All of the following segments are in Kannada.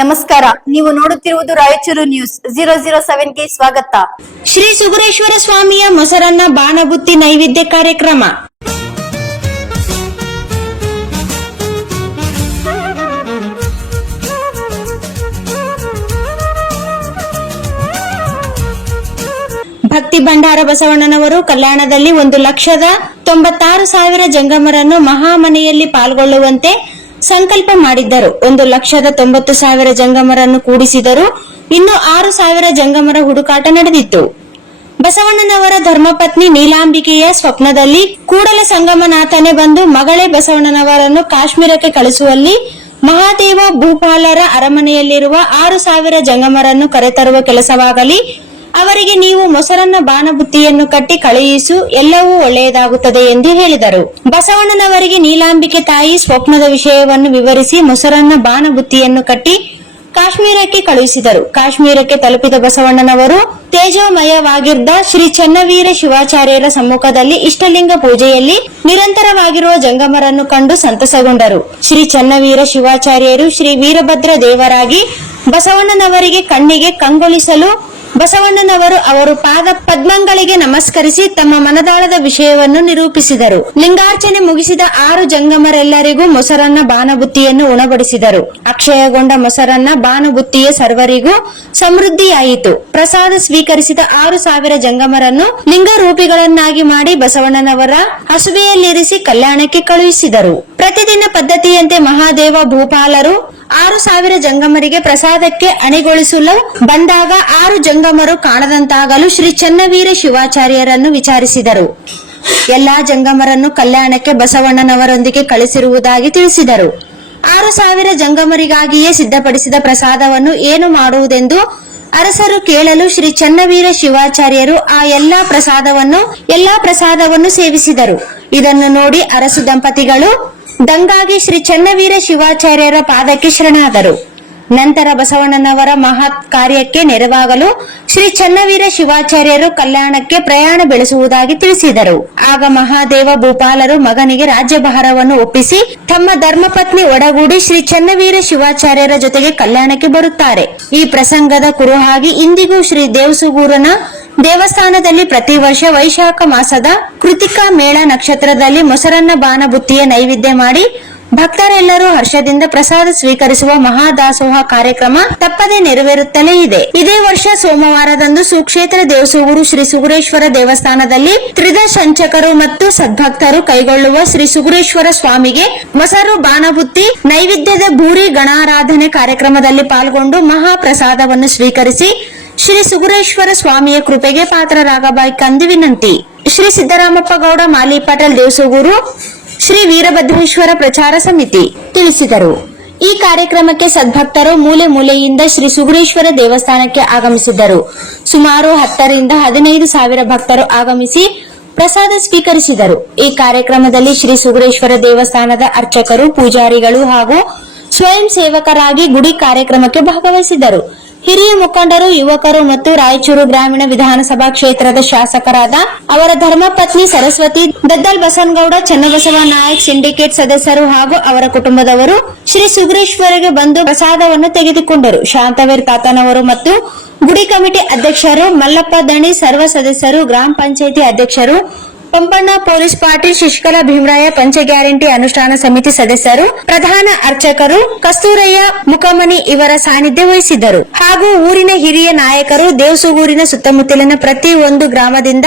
ನಮಸ್ಕಾರ, ನೀವು ನೋಡುತ್ತಿರುವುದು ರಾಯಚೂರು ನ್ಯೂಸ್ 007ಗೆ ಸ್ವಾಗತ. ಶ್ರೀ ಸುಗುರೇಶ್ವರ ಸ್ವಾಮಿಯ ಮೊಸರನ್ನ ಬಾಣಬುತ್ತಿ ನೈವೇದ್ಯ ಕಾರ್ಯಕ್ರಮ. ಭಕ್ತಿ ಭಂಡಾರ ಬಸವಣ್ಣನವರು ಕಲ್ಯಾಣದಲ್ಲಿ 1,96,000 ಜಂಗಮರನ್ನು ಮಹಾಮನೆಯಲ್ಲಿ ಪಾಲ್ಗೊಳ್ಳುವಂತೆ ಸಂಕಲ್ಪ ಮಾಡಿದ್ದರು. 1,90,000 ಜಂಗಮರನ್ನು ಕೂಡಿಸಿದರು. ಇನ್ನು 6,000 ಜಂಗಮರ ಹುಡುಕಾಟ ನಡೆದಿತ್ತು. ಬಸವಣ್ಣನವರ ಧರ್ಮಪತ್ನಿ ನೀಲಾಂಬಿಕೆಯ ಸ್ವಪ್ನದಲ್ಲಿ ಕೂಡಲ ಸಂಗಮನಾಥನೇ ಬಂದು ಮಗಳೇ ಬಸವಣ್ಣನವರನ್ನು ಕಾಶ್ಮೀರಕ್ಕೆ ಕಳಿಸುವಲ್ಲಿ ಮಹಾದೇವ ಭೂಪಾಲರ ಅರಮನೆಯಲ್ಲಿರುವ 6,000 ಜಂಗಮರನ್ನು ಕರೆತರುವ ಕೆಲಸವಾಗಲಿ. ಅವರಿಗೆ ನೀವು ಮೊಸರನ್ನ ಬಾಣಬುತ್ತಿಯನ್ನು ಕಟ್ಟಿ ಕಳುಹಿಸು, ಎಲ್ಲವೂ ಒಳ್ಳೆಯದಾಗುತ್ತದೆ ಎಂದು ಹೇಳಿದರು. ಬಸವಣ್ಣನವರಿಗೆ ನೀಲಾಂಬಿಕೆ ತಾಯಿ ಸ್ವಪ್ನದ ವಿಷಯವನ್ನು ವಿವರಿಸಿ ಮೊಸರನ್ನ ಬಾಣಬುತ್ತಿಯನ್ನು ಕಟ್ಟಿ ಕಾಶ್ಮೀರಕ್ಕೆ ಕಳುಹಿಸಿದರು. ಕಾಶ್ಮೀರಕ್ಕೆ ತಲುಪಿದ ಬಸವಣ್ಣನವರು ತೇಜೋಮಯವಾಗಿದ್ದ ಶ್ರೀ ಚನ್ನವೀರ ಶಿವಾಚಾರ್ಯರ ಸಮ್ಮುಖದಲ್ಲಿ ಇಷ್ಟಲಿಂಗ ಪೂಜೆಯಲ್ಲಿ ನಿರಂತರವಾಗಿರುವ ಜಂಗಮರನ್ನು ಕಂಡು ಸಂತಸಗೊಂಡರು. ಶ್ರೀ ಚನ್ನವೀರ ಶಿವಾಚಾರ್ಯರು ಶ್ರೀ ವೀರಭದ್ರ ದೇವರಾಗಿ ಬಸವಣ್ಣನವರಿಗೆ ಕಣ್ಣಿಗೆ ಕಂಗೊಳಿಸಲು ಬಸವಣ್ಣನವರು ಅವರು ಪಾದ ಪದ್ಮಗಳಿಗೆ ನಮಸ್ಕರಿಸಿ ತಮ್ಮ ಮನದಾಳದ ವಿಷಯವನ್ನು ನಿರೂಪಿಸಿದರು. ಲಿಂಗಾರ್ಚನೆ ಮುಗಿಸಿದ 6 ಜಂಗಮರೆಲ್ಲರಿಗೂ ಮೊಸರನ್ನ ಬಾಣಬುತ್ತಿಯನ್ನು ಉಣಬಡಿಸಿದರು. ಅಕ್ಷಯಗೊಂಡ ಮೊಸರನ್ನ ಬಾಣಬುತ್ತಿಯ ಸರ್ವರಿಗೂ ಸಮೃದ್ಧಿಯಾಯಿತು. ಪ್ರಸಾದ ಸ್ವೀಕರಿಸಿದ 6,000 ಜಂಗಮರನ್ನು ಲಿಂಗ ರೂಪಿಗಳನ್ನಾಗಿ ಮಾಡಿ ಬಸವಣ್ಣನವರ ಹಸುವೆಯಲ್ಲಿರಿಸಿ ಕಲ್ಯಾಣಕ್ಕೆ ಕಳುಹಿಸಿದರು. ಪ್ರತಿದಿನ ಪದ್ಧತಿಯಂತೆ ಮಹಾದೇವ ಭೂಪಾಲರು 6,000 ಜಂಗಮರಿಗೆ ಪ್ರಸಾದಕ್ಕೆ ಅಣಿಗೊಳಿಸಲು ಬಂದಾಗ 6 ಜಂಗಮರು ಕಾಣದಂತಾಗಲು ಶ್ರೀ ಚನ್ನವೀರ ಶಿವಾಚಾರ್ಯರನ್ನು ವಿಚಾರಿಸಿದರು. ಎಲ್ಲಾ ಜಂಗಮರನ್ನು ಕಲ್ಯಾಣಕ್ಕೆ ಬಸವಣ್ಣನವರೊಂದಿಗೆ ಕಳಿಸಿರುವುದಾಗಿ ತಿಳಿಸಿದರು. 6,000 ಜಂಗಮರಿಗಾಗಿಯೇ ಸಿದ್ಧಪಡಿಸಿದ ಪ್ರಸಾದವನ್ನು ಏನು ಮಾಡುವುದೆಂದು ಅರಸರು ಕೇಳಲು ಶ್ರೀ ಚನ್ನವೀರ ಶಿವಾಚಾರ್ಯರು ಆ ಎಲ್ಲಾ ಪ್ರಸಾದವನ್ನು ಸೇವಿಸಿದರು. ಇದನ್ನು ನೋಡಿ ಅರಸು ದಂಪತಿಗಳು ದಂಗಾಗಿ ಶ್ರೀ ಚನ್ನವೀರ ಶಿವಾಚಾರ್ಯರ ಪಾದಕ್ಕೆ ಶರಣಾದರು. ನಂತರ ಬಸವಣ್ಣನವರ ಮಹತ್ ಕಾರ್ಯಕ್ಕೆ ನೆರವಾಗಲು ಶ್ರೀ ಚನ್ನವೀರ ಶಿವಾಚಾರ್ಯರು ಕಲ್ಯಾಣಕ್ಕೆ ಪ್ರಯಾಣ ಬೆಳೆಸುವುದಾಗಿ ತಿಳಿಸಿದರು. ಆಗ ಮಹಾದೇವ ಭೂಪಾಲರು ಮಗನಿಗೆ ರಾಜ್ಯಭಾರವನ್ನು ಒಪ್ಪಿಸಿ ತಮ್ಮ ಧರ್ಮಪತ್ನಿ ಒಡಗೂಡಿ ಶ್ರೀ ಚನ್ನವೀರ ಶಿವಾಚಾರ್ಯರ ಜೊತೆಗೆ ಕಲ್ಯಾಣಕ್ಕೆ ಬರುತ್ತಾರೆ. ಈ ಪ್ರಸಂಗದ ಕುರುಹಾಗಿ ಇಂದಿಗೂ ಶ್ರೀ ದೇವಸುಗೂರನ ದೇವಸ್ಥಾನದಲ್ಲಿ ಪ್ರತಿ ವರ್ಷ ವೈಶಾಖ ಮಾಸದ ಕೃತಿಕಾ ಮೇಳ ನಕ್ಷತ್ರದಲ್ಲಿ ಮೊಸರನ್ನ ಬಾಣಬುತ್ತಿಯ ನೈವೇದ್ಯ ಮಾಡಿ ಭಕ್ತರೆಲ್ಲರೂ ಹರ್ಷದಿಂದ ಪ್ರಸಾದ ಸ್ವೀಕರಿಸುವ ಮಹಾದಾಸೋಹ ಕಾರ್ಯಕ್ರಮ ತಪ್ಪದೆ ನೆರವೇರುತ್ತಲೇ ಇದೆ. ಇದೇ ವರ್ಷ ಸೋಮವಾರದಂದು ಸುಕ್ಷೇತ್ರ ದೇವಸೂಗೂರು ಶ್ರೀ ಸುಗುರೇಶ್ವರ ದೇವಸ್ಥಾನದಲ್ಲಿ ತ್ರಿದಶಂಚಕರು ಮತ್ತು ಸದ್ಭಕ್ತರು ಕೈಗೊಳ್ಳುವ ಶ್ರೀ ಸುಗುರೇಶ್ವರ ಸ್ವಾಮಿಗೆ ಮೊಸರು ಬಾಣಬುತ್ತಿ ನೈವೇದ್ಯದ ಭೂರಿ ಗಣಾರಾಧನೆ ಕಾರ್ಯಕ್ರಮದಲ್ಲಿ ಪಾಲ್ಗೊಂಡು ಮಹಾಪ್ರಸಾದವನ್ನು ಸ್ವೀಕರಿಸಿ ಶ್ರೀ ಸುಗುರೇಶ್ವರ ಸ್ವಾಮಿಯ ಕೃಪೆಗೆ ಪಾತ್ರರಾಗಬೇಕೆಂದು ವಿನಂತಿ. ಶ್ರೀ ಸಿದ್ದರಾಮಪ್ಪ ಗೌಡ ಮಾಲಿ ಪಟೇಲ್ ದೇವಸೂಗೂರು ಶ್ರೀ ವೀರಭದ್ರೇಶ್ವರ ಪ್ರಚಾರ ಸಮಿತಿ ತಿಳಿಸಿದರು. ಈ ಕಾರ್ಯಕ್ರಮಕ್ಕೆ ಸದ್ಭಕ್ತರು ಮೂಲೆ ಮೂಲೆಯಿಂದ ಶ್ರೀ ಸುಗುರೇಶ್ವರ ದೇವಸ್ಥಾನಕ್ಕೆ ಆಗಮಿಸಿದ್ದರು. ಸುಮಾರು 10 ರಿಂದ 15 ಸಾವಿರ ಭಕ್ತರು ಆಗಮಿಸಿ ಪ್ರಸಾದ ಸ್ವೀಕರಿಸಿದರು. ಈ ಕಾರ್ಯಕ್ರಮದಲ್ಲಿ ಶ್ರೀ ಸುಗುರೇಶ್ವರ ದೇವಸ್ಥಾನದ ಅರ್ಚಕರು, ಪೂಜಾರಿಗಳು ಹಾಗೂ ಸ್ವಯಂ ಸೇವಕರಾಗಿ ಗುಡಿ ಕಾರ್ಯಕ್ರಮಕ್ಕೆ ಭಾಗವಹಿಸಿದ್ದರು. ಹಿರಿಯ ಮುಖಂಡರು, ಯುವಕರು ಮತ್ತು ರಾಯಚೂರು ಗ್ರಾಮೀಣ ವಿಧಾನಸಭಾ ಕ್ಷೇತ್ರದ ಶಾಸಕರಾದ ಅವರ ಧರ್ಮಪತ್ನಿ ಸರಸ್ವತಿ, ದದ್ದಲ್ ಬಸನಗೌಡ, ಚನ್ನಬಸವ ನಾಯಕ್, ಸಿಂಡಿಕೇಟ್ ಸದಸ್ಯರು ಹಾಗೂ ಅವರ ಕುಟುಂಬದವರು ಶ್ರೀ ಸುಗುರೇಶ್ವರಿಗೆ ಬಂದು ಪ್ರಸಾದವನ್ನು ತೆಗೆದುಕೊಂಡರು. ಶಾಂತವೀರ್ ತಾತನವರು ಮತ್ತು ಗುಡಿ ಕಮಿಟಿ ಅಧ್ಯಕ್ಷರು, ಮಲ್ಲಪ್ಪ ದಣಿ, ಸರ್ವ ಸದಸ್ಯರು, ಗ್ರಾಮ ಪಂಚಾಯಿತಿ ಅಧ್ಯಕ್ಷರು, ಪಂಪಣ್ಣ ಪೊಲೀಸ್ ಪಾಟೀಲ್, ಶಶಿಕಲಾ ಭೀಮರಾಯ, ಪಂಚ ಗ್ಯಾರಂಟಿ ಅನುಷ್ಠಾನ ಸಮಿತಿ ಸದಸ್ಯರು, ಪ್ರಧಾನ ಅರ್ಚಕರು ಕಸ್ತೂರಯ್ಯ ಮುಖಮನಿ ಇವರ ಸಾನ್ನಿಧ್ಯ ವಹಿಸಿದ್ದರು. ಹಾಗೂ ಊರಿನ ಹಿರಿಯ ನಾಯಕರು, ದೇವಸೂಗೂರಿನ ಸುತ್ತಮುತ್ತಲಿನ ಪ್ರತಿ ಒಂದು ಗ್ರಾಮದಿಂದ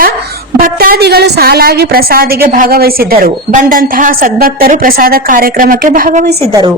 ಭಕ್ತಾದಿಗಳು ಸಾಲಾಗಿ ಪ್ರಸಾದಿಗೆ ಭಾಗವಹಿಸಿದ್ದರು. ಬಂದಂತಹ ಸದ್ಭಕ್ತರು ಪ್ರಸಾದ ಕಾರ್ಯಕ್ರಮಕ್ಕೆ ಭಾಗವಹಿಸಿದ್ದರು.